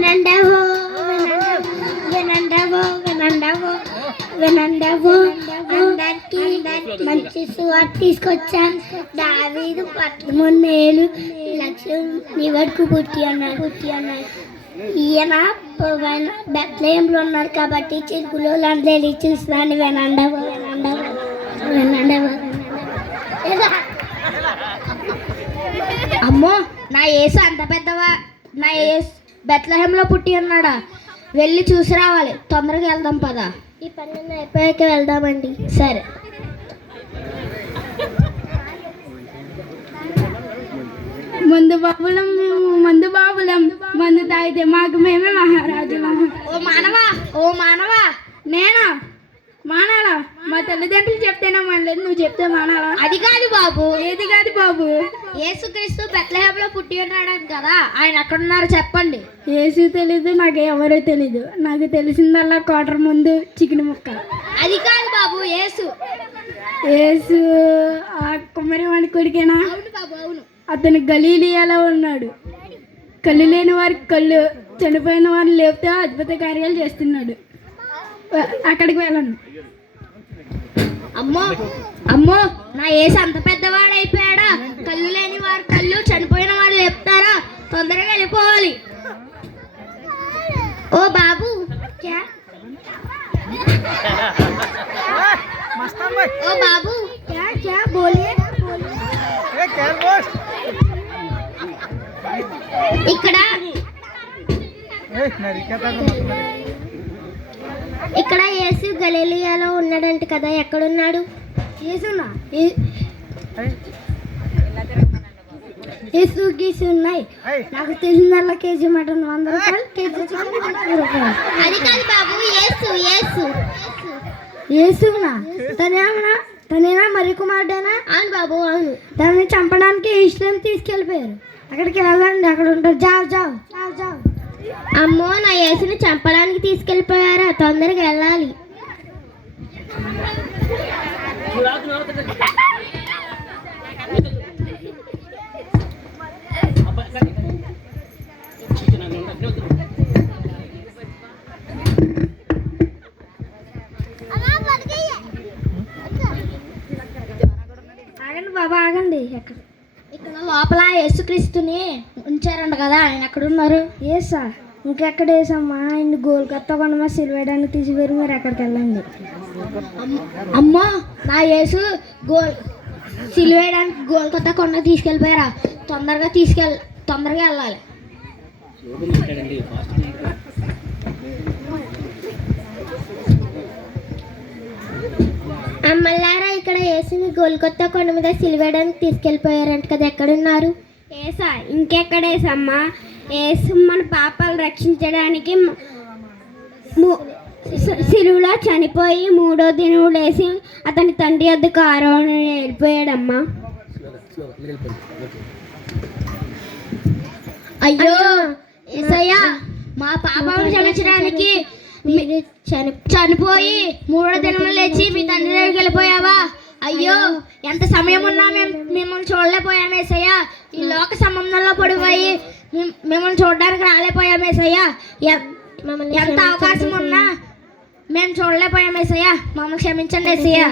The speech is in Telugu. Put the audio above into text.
వినండవో అందరికి మంచి సువార్త తీసుకొచ్చా. దావీదు 13 ఏళ్ళు లక్ష్మి వరకు పుట్టి అన్నారు. ఈయన బెత్లెహేంలో ఉన్నారు కాబట్టి చిరుకులో అందరి చూస్తున్నాను. వినండవో అమ్మో, నా యేసు అంత పెద్దవా? నా యేసు బెత్లెహేంలో పుట్టి ఉన్నాడా? వెళ్ళి చూసి రావాలి. తొందరగా వెళ్దాం పదా. ఈ పని అయిపోయాక వెళ్దామండి. సరే. మందు బాబులం మందు తాగితే మాకు మేమే మహారాజు. ఓ మానవా నేనా మానాలా? మా తల్లిదండ్రులు చెప్తేనే మానలేదు, నువ్వు చెప్తే మానాలా? అది కాదు బాబు. ఏది కాదు బాబు? యేసుక్రీస్తు బెత్లెహేంలో పుట్టి ఉన్నాడు కదా, ఆయన ఎక్కడున్నారు చెప్పండి. యేసు తెలీదు, నాకు ఎవరో తెలీదు. నాకు తెలిసిందల్లా క్వార్టర్ ముందు చికెన్ ముక్క. అది కాదు బాబు. యేసు ఆ కుమ్మరివాడి కొడుకేనా? అవును బాబు, అవును. అతను గలీలియాలో ఉన్నాడు. కళ్ళు లేని వారికి కళ్ళు, చనిపోయిన వారిని లేపితే అద్భుత కార్యాలు చేస్తున్నాడు. అక్కడికి వెళ్ళను. అమ్మో, నా యేసు అంత పెద్దవాడైపోయాడా? కళ్ళు లేని వారు కళ్ళు, చనిపోయిన వారు లేపుతారా? తొందరగా వెళ్ళిపోవాలి. ఓ బాబు, क्या बोलिए ఇక్కడ యేసు గలిలియాలో ఉన్నాడంట కదా, ఎక్కడున్నాడు? యేసు గీసు ఉన్నాయి. నాకు తెలిసిందల్లా కేజీ మటన్ 100 రూపాయలు, కేజీ చికెన్ 100 రూపాయలు. అది కాదు బాబు. యేసునా? తనేనా మరి కుమారుడేనా? అవును బాబు, అవును. దాన్ని చంపడానికి ఇస్లాం తీసుకెళ్ళిపోయారు. అక్కడికి వెళ్ళండి, అక్కడ ఉంటారు. జావ్. అమ్మో, నా యేసుని చంపడానికి తీసుకెళ్ళిపోయారా? తొందరగా వెళ్ళాలి. ఆగండి బాబా, ఆగండి. ఇక్కడ లోపల యేసుక్రీస్తుని ఉంచారంట కదా, ఆయన ఎక్కడున్నారు? ఏసా? ఇంకెక్కడ వేసమ్మా? ఆయన గోల్కొత్త కొండ సిల్వేయడానికి తీసుకుపోయారు. మీరు ఎక్కడికి వెళ్ళండి. అమ్మో, నా యేసు సిలువేయడానికి గోల్కొత్త కొండ తీసుకెళ్ళిపోయారా? తొందరగా వెళ్ళాలి. అమ్మలారా, ఇక్కడ యేసుని గోల్కొత్త కొండ మీద సిలువేయడానికి తీసుకెళ్ళిపోయారంట కదా, ఎక్కడున్నారు? ఏసా? ఇంకెక్కడేసమ్మా? యేసు మన పాపాలు రక్షించడానికి సిలువలో చనిపోయి 3వ దినం లేసి అతని తండ్రి వద్దకు వెళ్ళిపోయాడమ్మా. అయ్యో యేసయ్యా, మా పాపాలను క్షమించడానికి చనిపోయి 3వ దినం లేచి మీ తండ్రి దగ్గరికి వెళ్ళిపోయావా? అయ్యో, ఎంత సమయం ఉన్నా మిమ్మల్ని చూడలేకపోయాం యేసయ్యా. ఈ లోక సంబంధంలో పడిపోయి మిమ్మల్ని చూడడానికి రాలేకపోయాం యేసయ్యా. ఎంత అవకాశం ఉన్నా మేము చూడలేకపోయాం యేసయ్యా. మమ్మల్ని క్షమించండి యేసయ్యా.